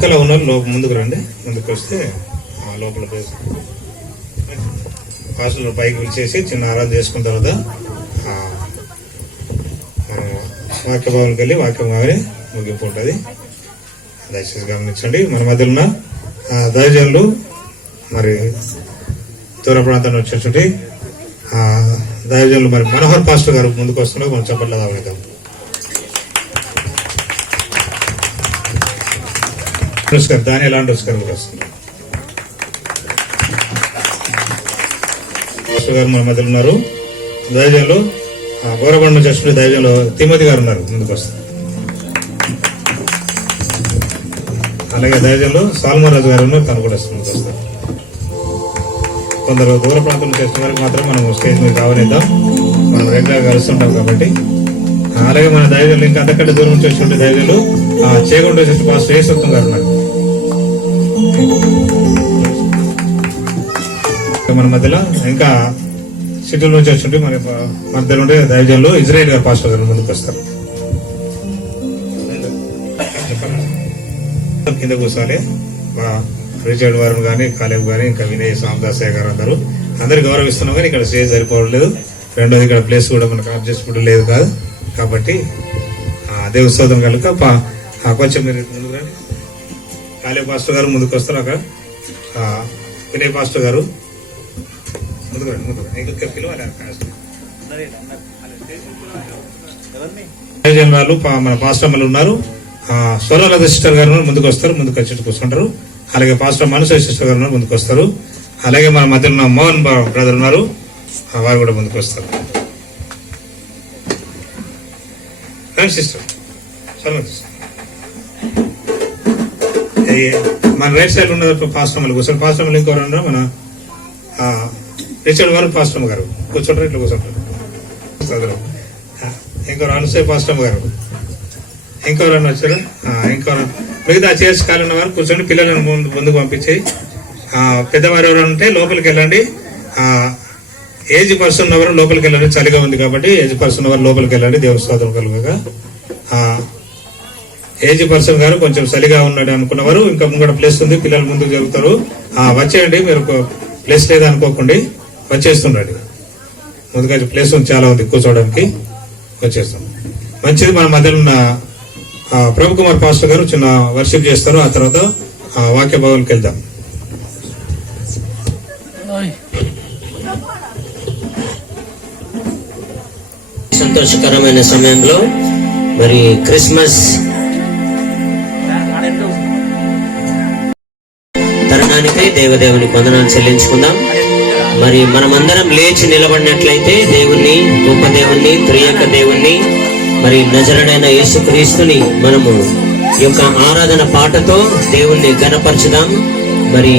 వెనకాల ఉన్న ముందుకు రండి. ముందుకు వస్తే లోపల హాస్టల్ పైకి పిలిచేసి చిన్న ఆరాధన చేసుకున్న తర్వాత వాక్య భవన్కి వెళ్ళి వాక్యం కాగానే ముగింపు ఉంటుంది. దయచేసి గమనించండి. మన మధ్యలో ఉన్న దైవజనులు మరి దూర ప్రాంతాన్ని వచ్చేటువంటి దైవజనులు మరి మనోహర్ పాస్టర్ గారు ముందుకు వస్తున్నారు. మనం చెప్పట్లేదు అవుతాం. దాని లాంటి గారు కూడా వస్తున్నారు. పాస్టర్ గారు మన మధ్యలో ఉన్నారు. దైవజనులు గౌరవబండ చేస్తున్న దైవజనులు తిమోతి గారు ఉన్నారు. ముందుకు వస్తారు. అలాగే దైవజనులు సాల్మరాజు గారు ఉన్నారు. తను కూడా ముందుకు వస్తారు. కొందరు దూర ప్రాంతం చేస్తున్న వారికి మాత్రం మనం స్టేజ్ మీద రావనిద్దాం. మనం రెగ్యులర్ గా కలుస్తుంటాం కాబట్టి. అలాగే మన దైవజనులు ఇంకా అంతకంటే దూరం నుంచి వచ్చినటువంటి దైవజనులు చేగుండ పాస్టర్ యేసత్వం గారు ఉన్నారు. మన మధ్యలో ఇంకా సిటీల నుంచి వచ్చినట్టు మన మధ్యలో ఉండే దైవజనులు ఇజ్రాయేల్ గారు పాస్టర్ గారు ముందుకు వస్తారు. కింద కూర్చోవాలి. రిచర్డ్ వారు కానీ కాలేబ్ కానీ ఇంకా వినయ్ సామదాసయ్య గారు అందరు గౌరవిస్తున్నాం. కానీ ఇక్కడ స్టేజ్ సరిపోవట్లేదు. రెండోది ఇక్కడ ప్లేస్ కూడా మనకు అడ్జస్ట్మెంట్ లేదు కాదు కాబట్టి అదే ఉత్సవం కనుక కొంచెం మీరు ముందుకు రండి. కాలేబ్ పాస్టర్ గారు ముందుకు వస్తారు. అక్కడ వినయ్ పాస్టర్ గారు ముందుకు రండి. ఇంకా పిలవాలి. వాళ్ళు మన పాస్టర్ అమ్మలు ఉన్నారు. స్వరలత సిస్టర్ గారు ముందుకు వస్తారు. ముందుకు వచ్చి కూర్చుంటారు. అలాగే పాస్టర్ మనసు సిస్టర్ గారు ముందుకు వస్తారు. అలాగే మన మధ్య ఉన్న మోహన్ బ్రదర్ ఉన్నారు. వారు కూడా ముందుకు వస్తారు. సిస్టర్ మన రైట్ సైడ్ ఉన్న పాస్టర్ అమ్మలు కూర్చోండి. పాస్టర్ అమ్మలు ఇంకోరు ఉన్నారు. మన రిచర్డ్ గారు పాస్టర్ గారు కూర్చుంటారు. ఇట్లా కూర్చుంటారు. ఇంకోరు అనుసే పాస్టర్ గారు ఇంకెవరన్నా వచ్చారు. ఇంకెవరు మిగతా చైర్స్ ఖాళీ ఉన్న వారు కూర్చొని పిల్లలను ముందుకు పంపించి పెద్దవారు ఎవరు ఉంటే లోపలికి వెళ్ళండి. ఏజ్ పర్సన్ ఉన్నవారు లోపలికి వెళ్ళండి. చలిగా ఉంది కాబట్టి ఏజ్ పర్సన్ ఉన్నవారు లోపలికి వెళ్ళండి. దేవస్థానం కలుగుగా ఏజ్ పర్సన్ గారు కొంచెం చలిగా ఉన్నాడు అనుకున్నవారు ఇంకా ముంగడ ప్లేస్ ఉంది. పిల్లలు ముందుకు జరుగుతారు. వచ్చేయండి. మీరు ప్లేస్ లేదా అనుకోకండి. వచ్చేస్తుండండి. ముందుగా ప్లేస్ చాలా ఉంది కూర్చోవడానికి. వచ్చేస్తాం. మంచిది. మన మధ్యలో ఉన్న ప్రభు కుమార్ పాస్టర్ గారు చిన్న వర్షిప్ చేస్తారు. ఆ తర్వాత వాక్య భవన్కి వెళ్దాం. సంతోషకరమైన సమయంలో మరి క్రిస్మస్ తరుణానికై దేవదేవుని వందనాలు చెల్లించుకుందాం. మరి మనమందరం లేచి నిలబడినట్లయితే దేవుణ్ణి, గొప్ప దేవుణ్ణి, త్రియక దేవుణ్ణి, మరి నజరుడైన యేసుక్రీస్తుని మనము ఈ యొక్క ఆరాధన పాటతో దేవుణ్ణి ఘనపరచుదాం, మరి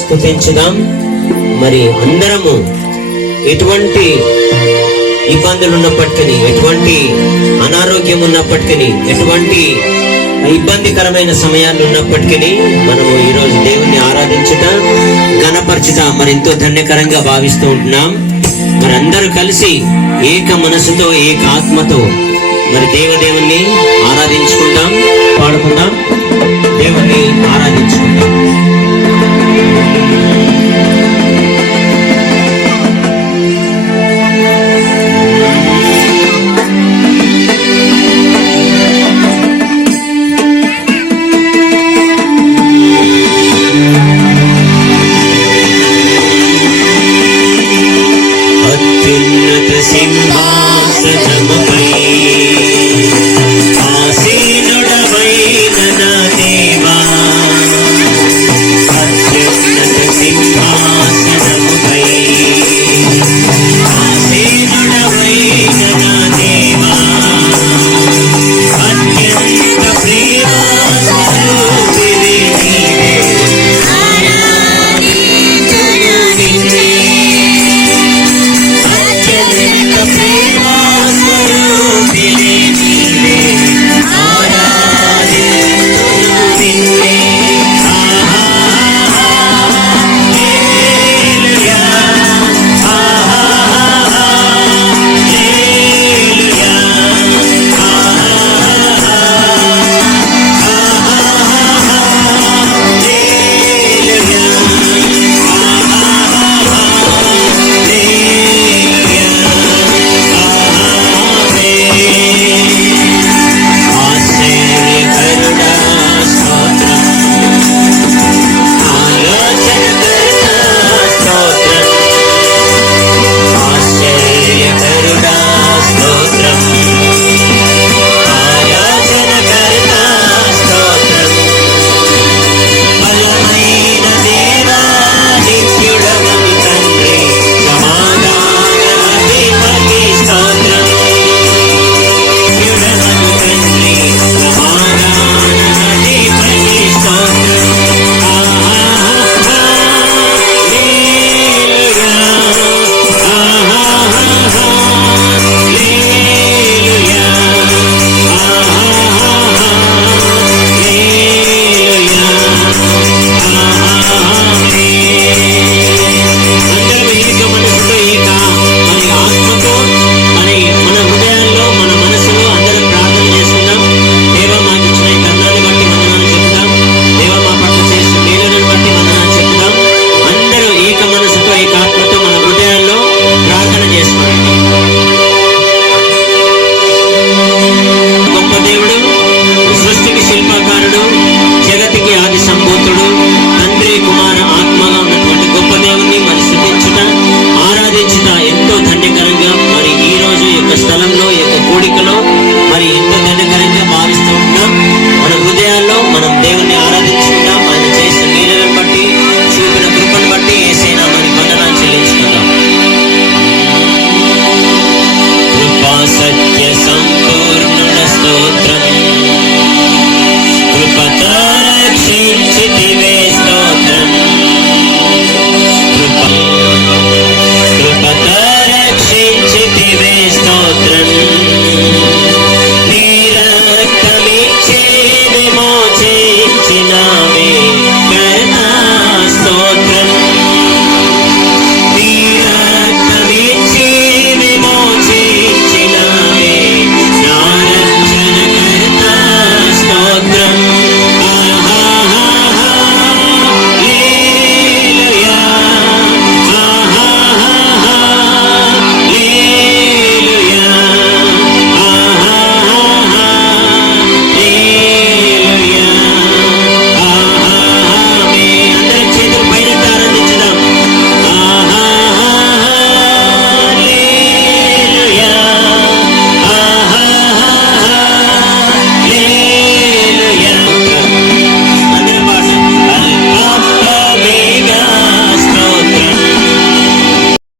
స్తుతించుదాం. మరి అందరము ఎటువంటి ఇబ్బందులు ఉన్నప్పటికీ, ఎటువంటి అనారోగ్యం ఉన్నప్పటికీ, ఎటువంటి ఇబ్బందికరమైన సమయాలు ఉన్నప్పటికీ మనము ఈరోజు దేవుణ్ణి ఆరాధించుట, ఘనపరచుట మరి ఎంతో ధన్యకరంగా భావిస్తూ ఉంటున్నాం. మరి అందరూ కలిసి ఏక మనసుతో, ఏక ఆత్మతో మరి దేవదేవుణ్ణి ఆరాధించుకుంటాం, పాడుకుందాం, దేవుణ్ణి ఆరాధించుకుంటాం.